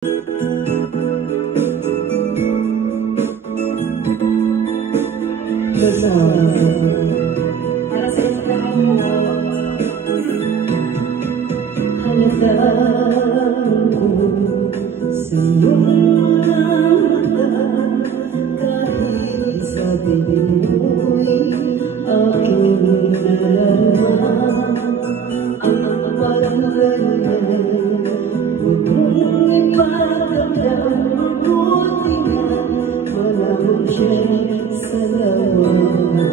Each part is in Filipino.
Para sa isang halagang ko sa iyong mata, kahit sa bibig mo'y aking nadarama. Ang parang ganyan, huwag mong ipagdamdam, mabuti na wala mo siyang salamat.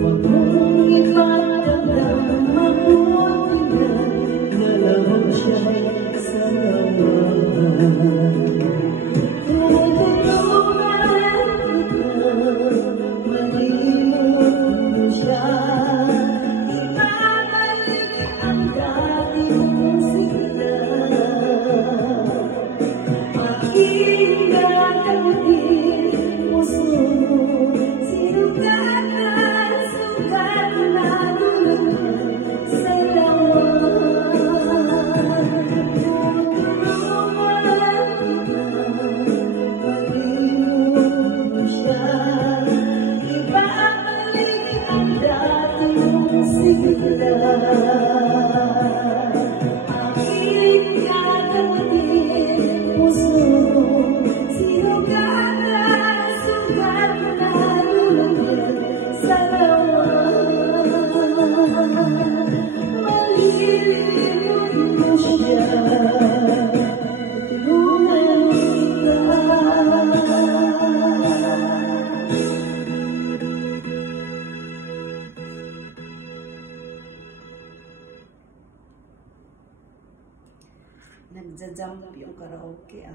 Huwag mong ipagdamdam, mabuti na nalamang siya'y salamat. Tutulungan kita, malimot mo siya, ibabalik ang dati mong sigla. Aking gagawin, puso mo nagja-jump yung karaoke